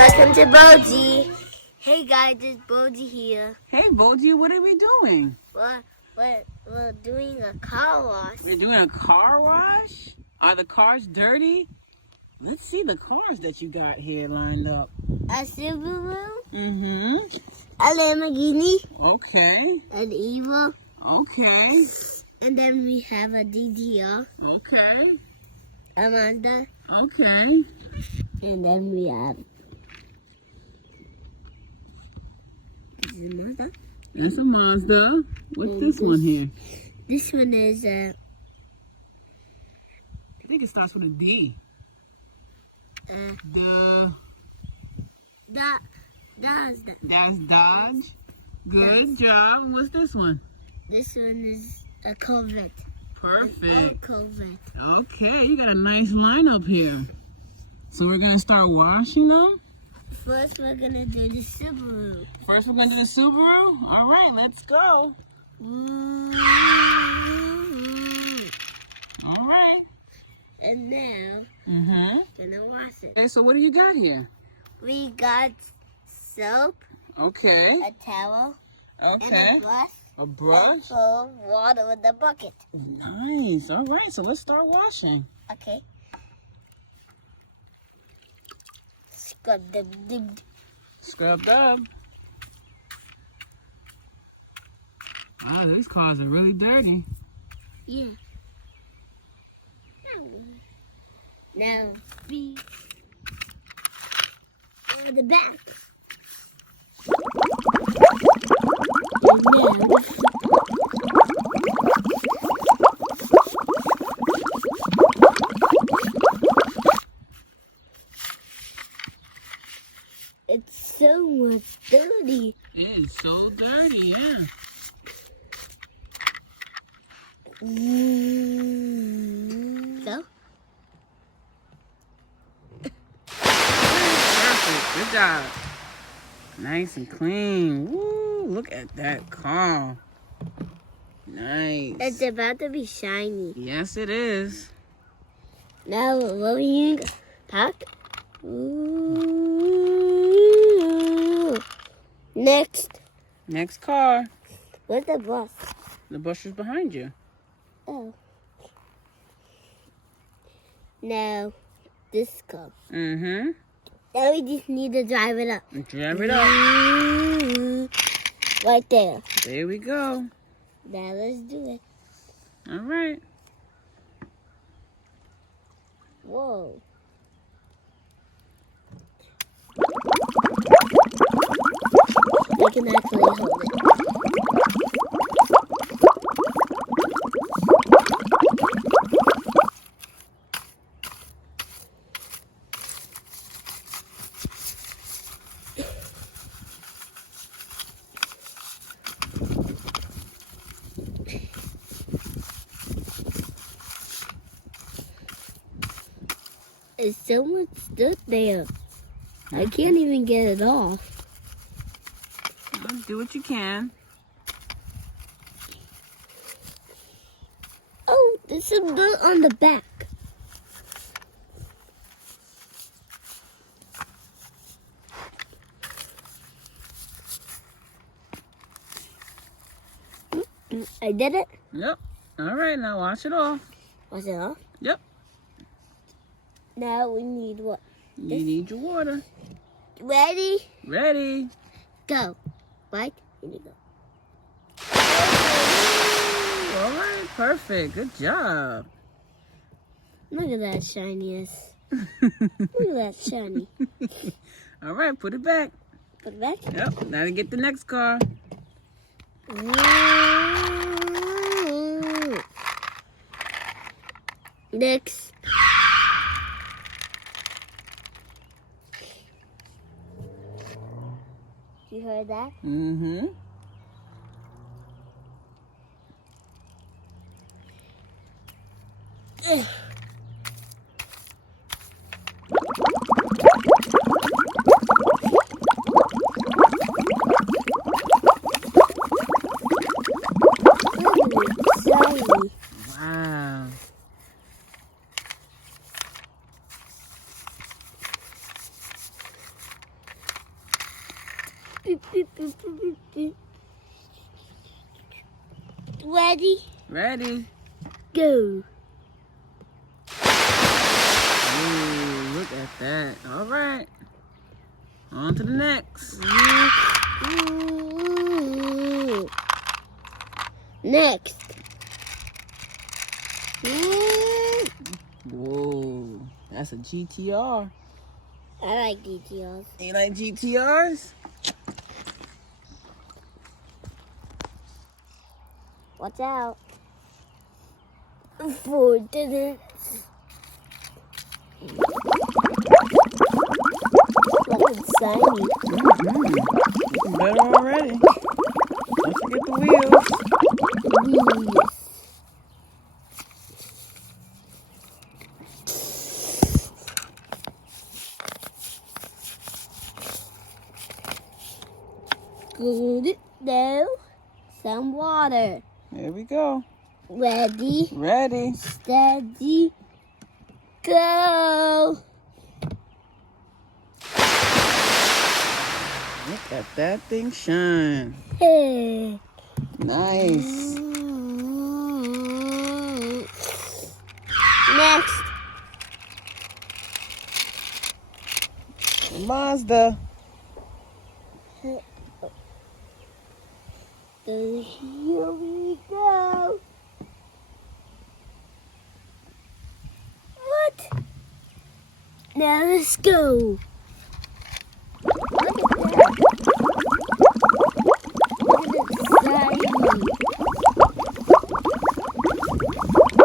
Welcome to Boji. Hey guys, it's Boji here. Hey, Boji, what are we doing? We're doing a car wash. We're doing a car wash? Are the cars dirty? Let's see the cars that you got here lined up. A Subaru. Mm-hmm. A Lamborghini. Okay. An Evo. Okay. And then we have a DDR. Okay. A Mazda. Okay. And then we have... This is a Mazda. It's a Mazda. What's this one here? This one is I think it starts with a D. That's Dodge. Good job. And what's this one? This one is a Corvette. Perfect. A Corvette. Okay, you got a nice lineup here. So we're gonna start washing them? First, we're gonna do the Subaru. First, we're gonna do the Subaru? All right, let's go. All right. And now, gonna wash it. Okay, so what do you got here? We got soap, Okay. a towel, Okay. and A brush? full water with the bucket. Nice. All right, so let's start washing. Okay. Scrub them. Scrubbed up. Wow, these cars are really dirty. Yeah. Now, we on the back. And now, it's so much dirty. It is so dirty, yeah. So? Perfect. Good job. Nice and clean. Woo, look at that car. Nice. It's about to be shiny. Yes, it is. Now we're rolling back. Next. Next car. Where's the bus? The bush is behind you. Oh. Now, this car. Mm-hmm. Now we just need to drive it up. Drive it up. Right there. There we go. Now let's do it. All right. Whoa. I can actually hold it. There's so much stuff there. I can't even get it off. Well, do what you can. Oh, there's some dirt on the back. I did it. Yep. All right, now wash it off. Was it off? Yep. Now we need what? You need your water. Ready? Ready. Go. Right? Here you go. All right, perfect. Good job. Look at that shininess. Look at that shiny. All right, put it back. Put it back. Yep. Now to get the next car. Next. You heard that? Mm-hmm. Shiny. Wow. Ready? Ready. Go. Ooh, look at that. All right. On to the next. Next. Whoa, that's a GTR. I like GTRs. You like GTRs? Watch out. 4 minutes. Looking shiny. Looking better already. Don't forget the wheels. Good. Now, some water. Here we go. Ready, Ready. steady, go. Look at that thing shine. Hey. Nice. Next. Mazda. Here we go. What? Now let's go. Look at that.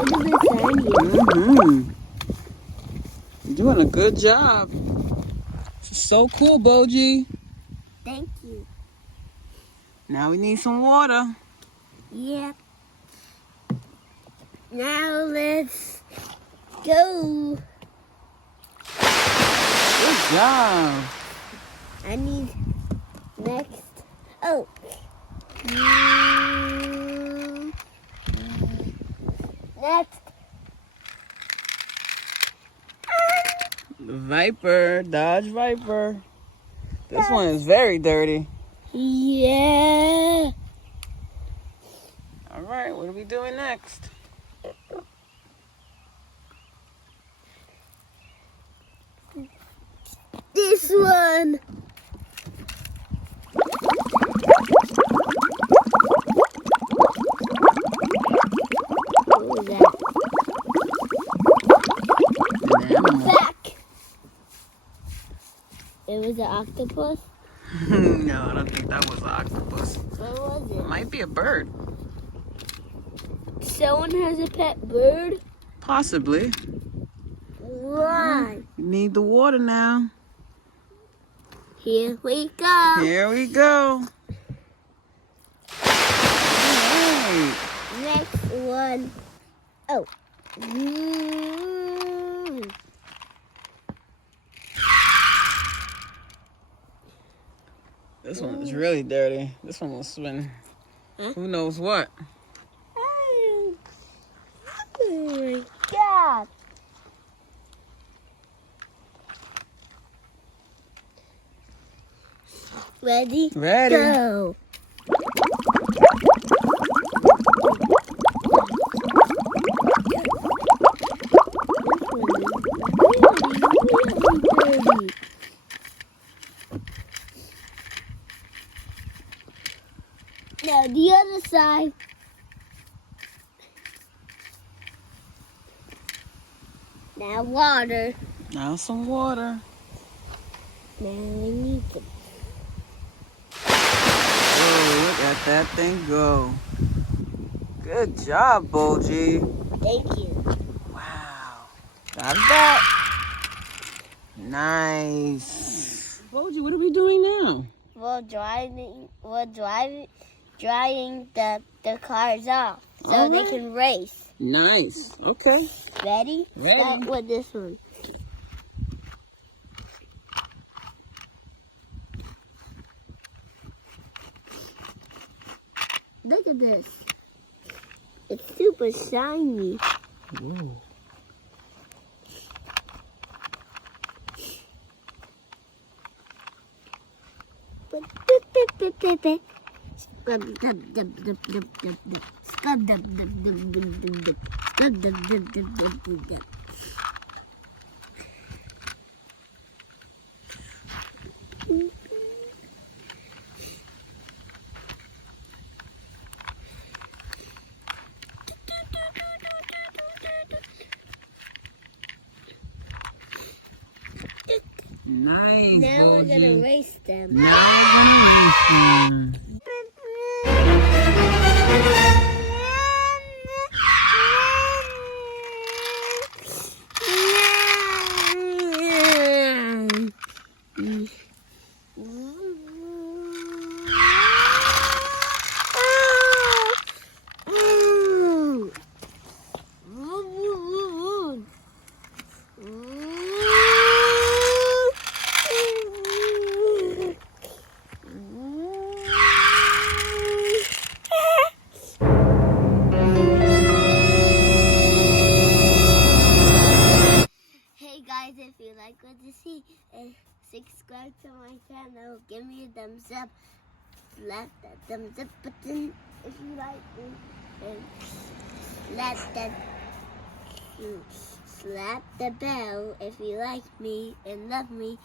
Look at it shiny. Look at it shiny. You're doing a good job. So cool, Boji. Thank you. Now we need some water. Yep. Now let's go. Good job. I need next. Oh. Next. The Viper, Dodge Viper. This one is very dirty. Yeah. All right, what are we doing next? This one. What was that? An animal. Back. It was an octopus. No, I don't think that was an octopus. What was It it? might be a bird. Someone has a pet bird. Possibly. Why? You need the water now. Here we go. Here we go. All Next one. Oh. This one is really dirty. This one will swim. Huh? Who knows what? Oh my God. Ready? Ready. Go. Now the other side. Now water. Now some water. Now we need to. Oh, look at that thing go. Good job, Boji. Thank you. Wow. Got it back. Nice. Boji, what are we doing now? We're drying the cars off so All they right. can race. Nice. Okay. Ready? Ready. Start with this one. Look at this. It's super shiny. Whoa. But Nice, Now we're Boji. gonna race them. Now we're gonna race them. Hey guys, if you like what you see, subscribe to my channel. Give me a thumbs up. Slap that thumbs up button if you like me. And slap the bell if you like me and love me.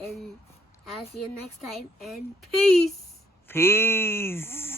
And I'll see you next time. And peace. Peace.